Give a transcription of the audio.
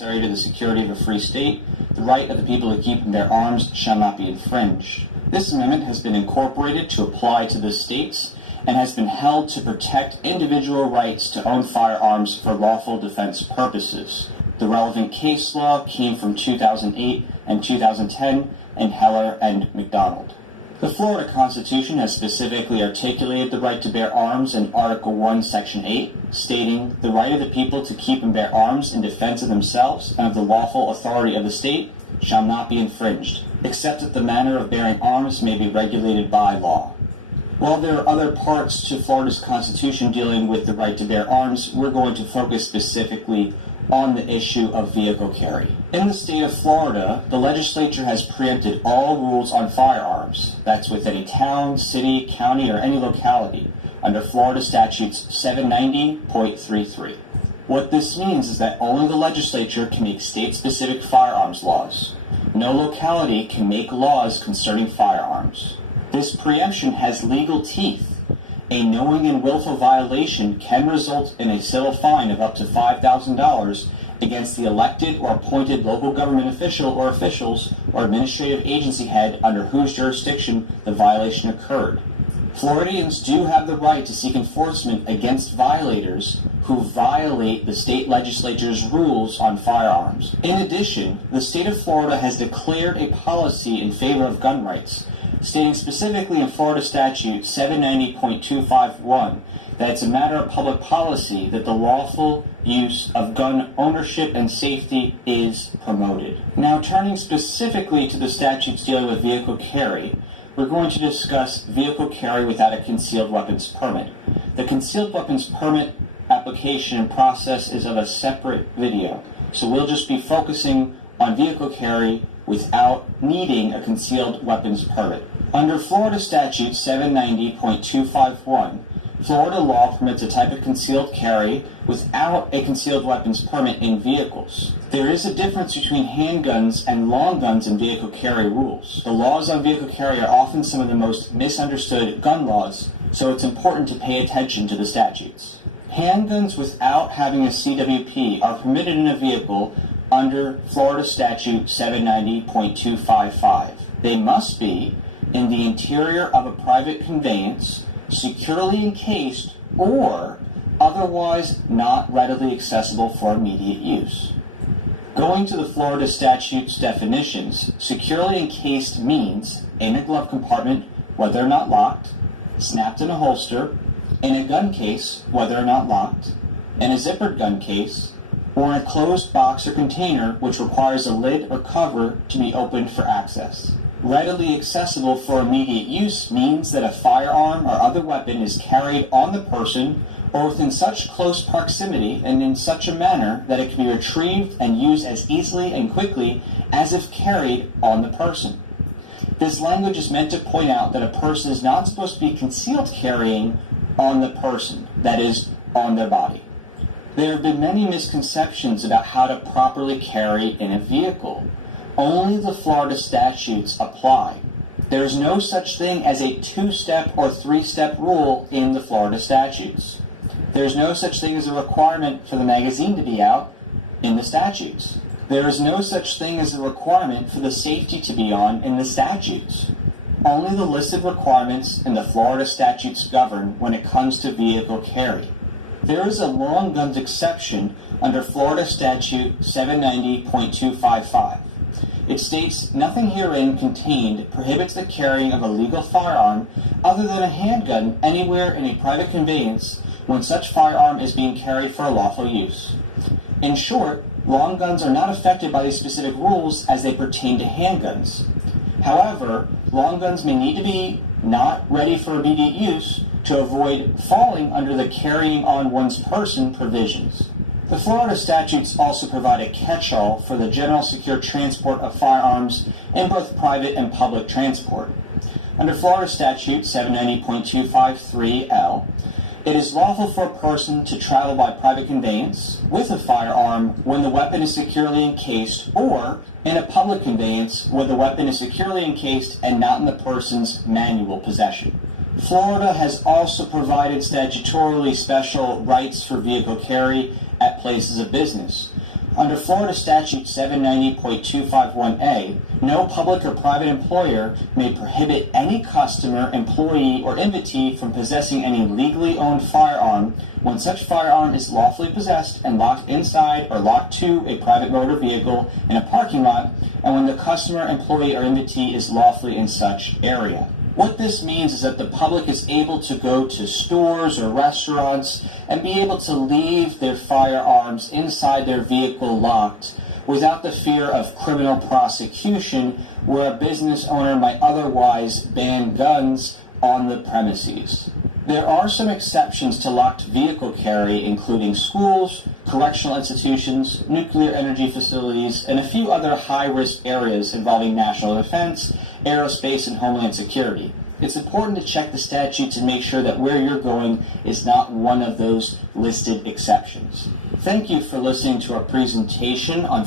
necessary to the security of a free state, the right of the people to keep and bear arms shall not be infringed. This amendment has been incorporated to apply to the states and has been held to protect individual rights to own firearms for lawful defense purposes. The relevant case law came from 2008 and 2010 in Heller and McDonald. The Florida Constitution has specifically articulated the right to bear arms in Article 1, Section 8, stating the right of the people to keep and bear arms in defense of themselves and of the lawful authority of the state shall not be infringed, except that the manner of bearing arms may be regulated by law. While there are other parts to Florida's Constitution dealing with the right to bear arms, we're going to focus specifically on the issue of vehicle carry. In the state of Florida, the legislature has preempted all rules on firearms. That's with any town, city, county, or any locality under Florida statutes 790.33. What this means is that only the legislature can make state-specific firearms laws. No locality can make laws concerning firearms. This preemption has legal teeth. A knowing and willful violation can result in a civil fine of up to $5,000 against the elected or appointed local government official or officials or administrative agency head under whose jurisdiction the violation occurred. Floridians do have the right to seek enforcement against violators who violate the state legislature's rules on firearms. In addition, the state of Florida has declared a policy in favor of gun rights, stating specifically in Florida Statute 790.251 that it's a matter of public policy that the lawful use of gun ownership and safety is promoted. Now, turning specifically to the statutes dealing with vehicle carry, we're going to discuss vehicle carry without a concealed weapons permit. The concealed weapons permit application and process is of a separate video, so we'll just be focusing on vehicle carry without needing a concealed weapons permit. Under Florida Statute 790.251, Florida law permits a type of concealed carry without a concealed weapons permit in vehicles. There is a difference between handguns and long guns in vehicle carry rules. The laws on vehicle carry are often some of the most misunderstood gun laws, so it's important to pay attention to the statutes. Handguns without having a CWP are permitted in a vehicle under Florida Statute 790.255. They must be in the interior of a private conveyance, securely encased, or otherwise not readily accessible for immediate use. Going to the Florida statute's definitions, securely encased means in a glove compartment, whether or not locked, snapped in a holster, in a gun case, whether or not locked, in a zippered gun case, or in a closed box or container which requires a lid or cover to be opened for access. Readily accessible for immediate use means that a firearm or other weapon is carried on the person or within such close proximity and in such a manner that it can be retrieved and used as easily and quickly as if carried on the person. This language is meant to point out that a person is not supposed to be concealed carrying on the person, that is, on their body. There have been many misconceptions about how to properly carry in a vehicle. Only the Florida statutes apply. There is no such thing as a two-step or three-step rule in the Florida statutes. There is no such thing as a requirement for the magazine to be out in the statutes. There is no such thing as a requirement for the safety to be on in the statutes. Only the listed requirements in the Florida statutes govern when it comes to vehicle carry. There is a long guns exception under Florida Statute 790.255. It states, nothing herein contained prohibits the carrying of a legal firearm other than a handgun anywhere in a private conveyance when such firearm is being carried for a lawful use. In short, long guns are not affected by these specific rules as they pertain to handguns. However, long guns may need to be not ready for immediate use to avoid falling under the carrying on one's person provisions. The Florida statutes also provide a catch-all for the general secure transport of firearms in both private and public transport. Under Florida Statute 790.253L, it is lawful for a person to travel by private conveyance with a firearm when the weapon is securely encased, or in a public conveyance when the weapon is securely encased and not in the person's manual possession. Florida has also provided statutorily special rights for vehicle carry at places of business. Under Florida Statute 790.251A, no public or private employer may prohibit any customer, employee, or invitee from possessing any legally owned firearm when such firearm is lawfully possessed and locked inside or locked to a private motor vehicle in a parking lot, and when the customer, employee, or invitee is lawfully in such area. What this means is that the public is able to go to stores or restaurants and be able to leave their firearms inside their vehicle locked without the fear of criminal prosecution, where a business owner might otherwise ban guns on the premises. There are some exceptions to locked vehicle carry, including schools, correctional institutions, nuclear energy facilities, and a few other high-risk areas involving national defense, aerospace, and homeland security. It's important to check the statute to make sure that where you're going is not one of those listed exceptions. Thank you for listening to our presentation on